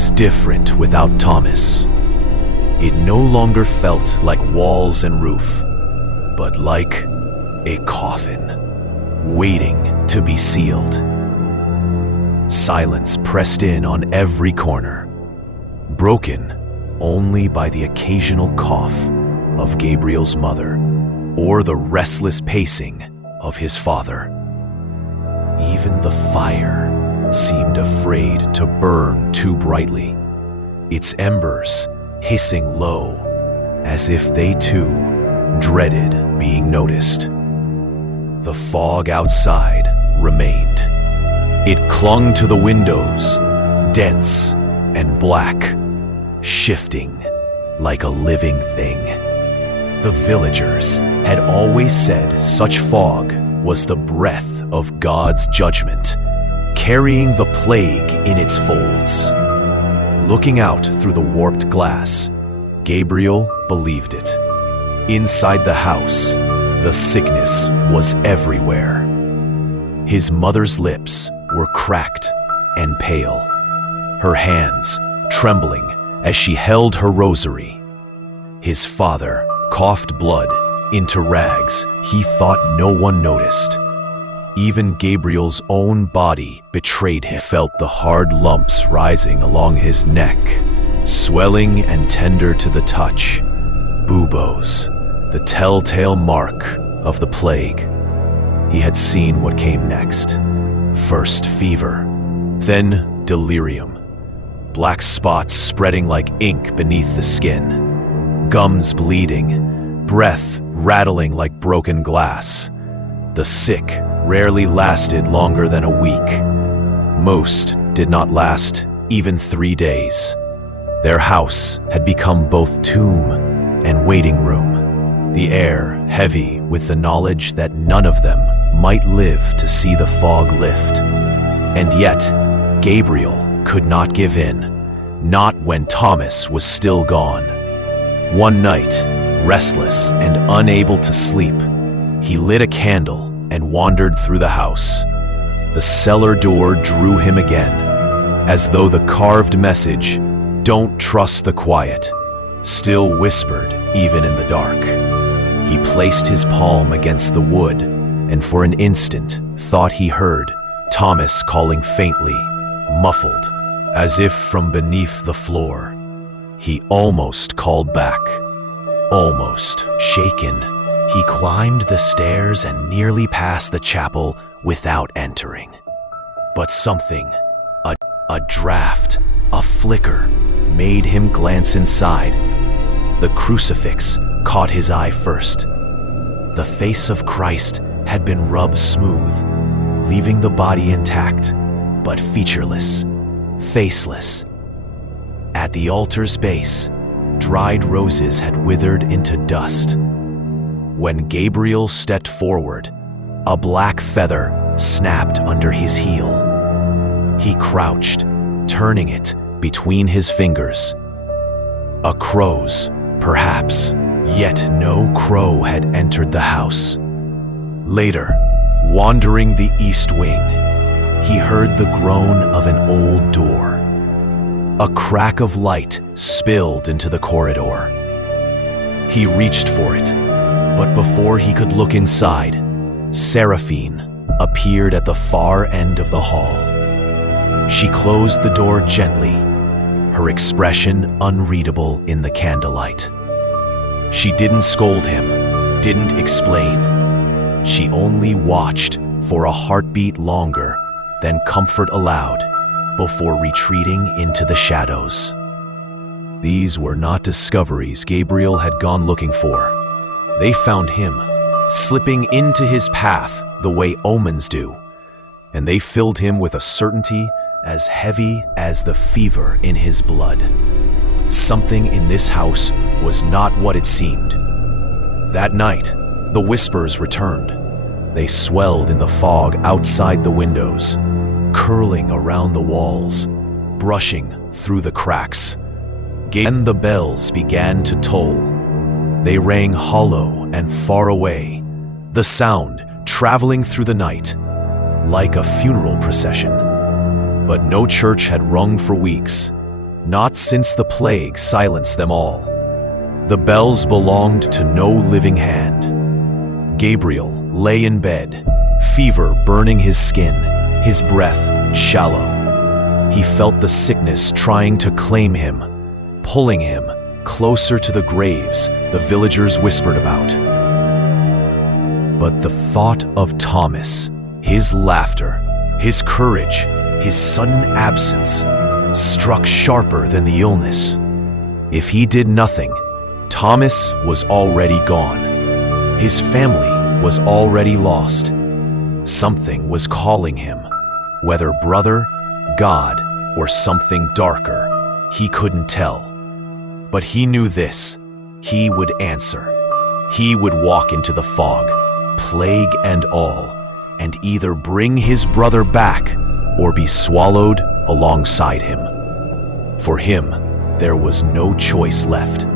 was different without Thomas. It no longer felt like walls and roof, but like a coffin, waiting to be sealed. Silence pressed in on every corner, broken only by the occasional cough of Gabriel's mother or the restless pacing of his father. Even the fire seemed afraid to burn too brightly, its embers hissing low as if they too dreaded being noticed. The fog outside remained. It clung to the windows, dense and black, shifting like a living thing. The villagers had always said such fog was the breath of God's judgment, carrying the plague in its folds. Looking out through the warped glass, Gabriel believed it. Inside the house, the sickness was everywhere. His mother's lips were cracked and pale, her hands trembling as she held her rosary. His father coughed blood into rags he thought no one noticed. Even Gabriel's own body betrayed him. He felt the hard lumps rising along his neck, swelling and tender to the touch. Buboes, the telltale mark of the plague. He had seen what came next. First fever, then delirium. Black spots spreading like ink beneath the skin. Gums bleeding, breath rattling like broken glass. The sick rarely lasted longer than a week. Most did not last even 3 days. Their house had become both tomb and waiting room, the air heavy with the knowledge that none of them might live to see the fog lift. And yet, Gabriel could not give in, not when Thomas was still gone. One night, restless and unable to sleep, he lit a candle and wandered through the house. The cellar door drew him again, as though the carved message, "Don't trust the quiet," still whispered even in the dark. He placed his palm against the wood, and for an instant thought he heard Thomas calling faintly, muffled, as if from beneath the floor. He almost called back. Almost shaken, he climbed the stairs and nearly passed the chapel without entering. But something, a draft, a flicker, made him glance inside. The crucifix caught his eye first. The face of Christ had been rubbed smooth, leaving the body intact, but featureless, faceless. At the altar's base, dried roses had withered into dust. When Gabriel stepped forward, a black feather snapped under his heel. He crouched, turning it between his fingers. A crow's, perhaps, yet no crow had entered the house. Later, wandering the east wing, he heard the groan of an old door. A crack of light spilled into the corridor. He reached for it, but before he could look inside, Seraphine appeared at the far end of the hall. She closed the door gently, her expression unreadable in the candlelight. She didn't scold him, didn't explain. She only watched for a heartbeat longer than comfort allowed before retreating into the shadows. These were not discoveries Gabriel had gone looking for. They found him, slipping into his path the way omens do, and they filled him with a certainty as heavy as the fever in his blood. Something in this house was not what it seemed. That night, the whispers returned. They swelled in the fog outside the windows, curling around the walls, brushing through the cracks. Then the bells began to toll. They rang hollow and far away, the sound traveling through the night, like a funeral procession. But no church had rung for weeks, not since the plague silenced them all. The bells belonged to no living hand. Gabriel lay in bed, fever burning his skin, his breath shallow. He felt the sickness trying to claim him, pulling him closer to the graves the villagers whispered about. But the thought of Thomas, his laughter, his courage, his sudden absence, struck sharper than the illness. If he did nothing, Thomas was already gone. His family was already lost. Something was calling him, whether brother, God, or something darker, he couldn't tell. But he knew this: he would answer. He would walk into the fog, plague and all, and either bring his brother back or be swallowed alongside him. For him, there was no choice left.